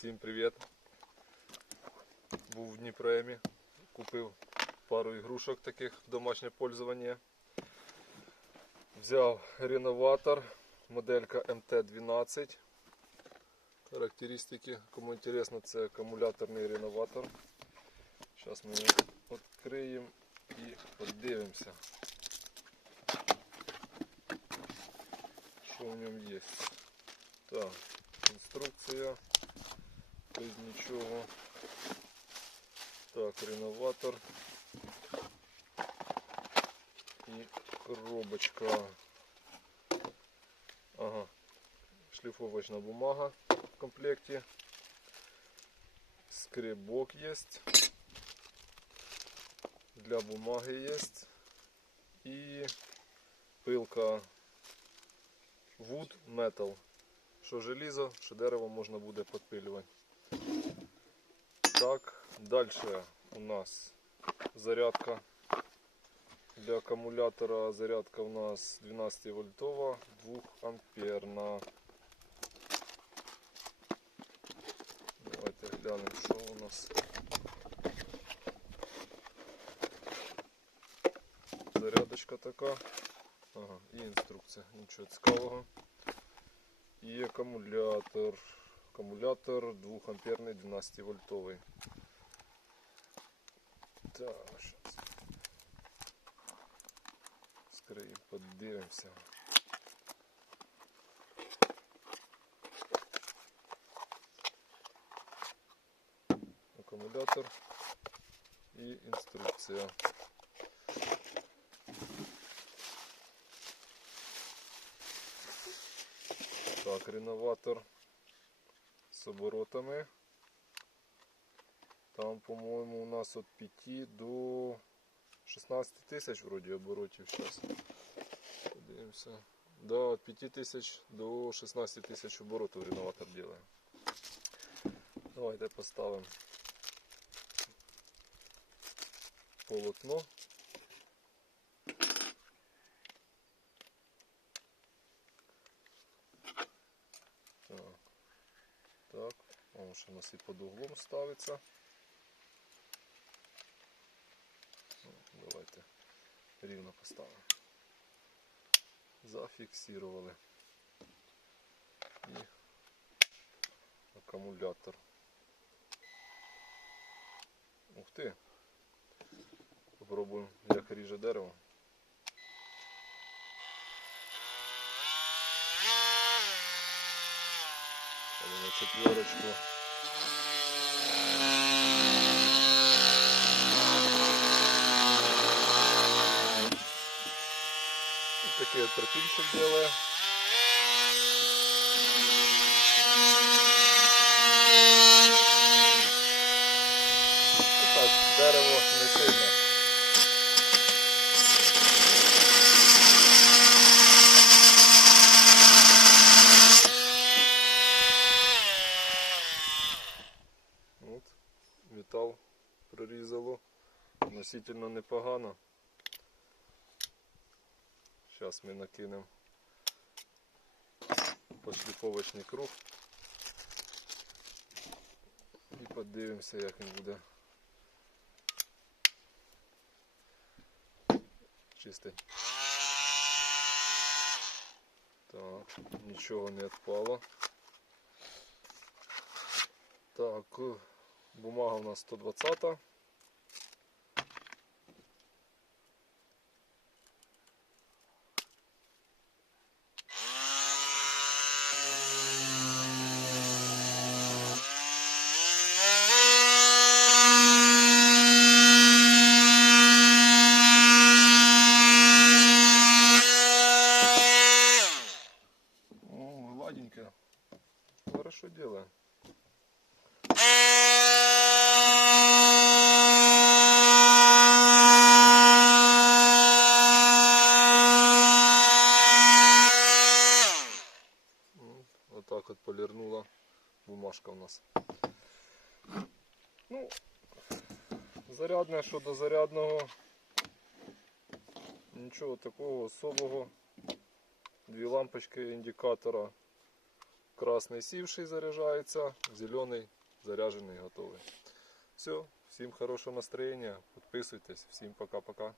Всім привіт! Був в Дніпремі, купив пару ігрушок таких в домашнє пользування. Взяв реноватор, моделька МТ-12. Характеристики, кому інтересно, це акумуляторний реноватор. Зараз ми його відкриємо і подивимося, що в ньому є. Так, інструкція. Без нічого. Так, реноватор. І коробочка. Ага. Шліфовочна бумага в комплекті. Скребок есть. Для бумаги есть. І пилка Wood Metal. Що желізо, що дерево можна буде підпилювати. Так, далі у нас зарядка для акумулятора. Зарядка у нас 12 вольтова, 2 амперна. Давайте глянемо, що у нас. Зарядочка така. Ага, і інструкція. Нічого цікавого. І акумулятор. Акумулятор 2 амперний 12 вольтовий. Так, щас. Скорее подивимося. Акумулятор і інструкція. Так, реноватор з оборотами. Там, по-моєму, у нас від 5 до 16 тисяч вроді оборотів зараз. Подивимося. Да, від 5 тисяч до 16 тисяч оборотів реноватор делає. Давайте поставимо полотно. Так. Так, он ще у нас і під углом ставиться. Ну, Давайте рівно поставимо. Зафіксували. І акумулятор. Ух ти! Попробуємо, як ріже дерево. На четверочку. Такий от делає. І так, дерево не сильно. Метал прорізало. Относительно непогано. Зараз ми накинемо пошліфовочний круг і подивимося, як він буде чистий. Так, нічого не відпало. Так, бумага у нас 120. Хорошо делаем. Ну, Вот так вот полирнула бумажка у нас. Ну, зарядне, що до зарядного. Нічого такого особого. Дві лампочки індикатора. Красний сівший заряджається, зелений заряджений готовий. Все, всім хорошого настроєння, підписуйтесь, всім пока-пока.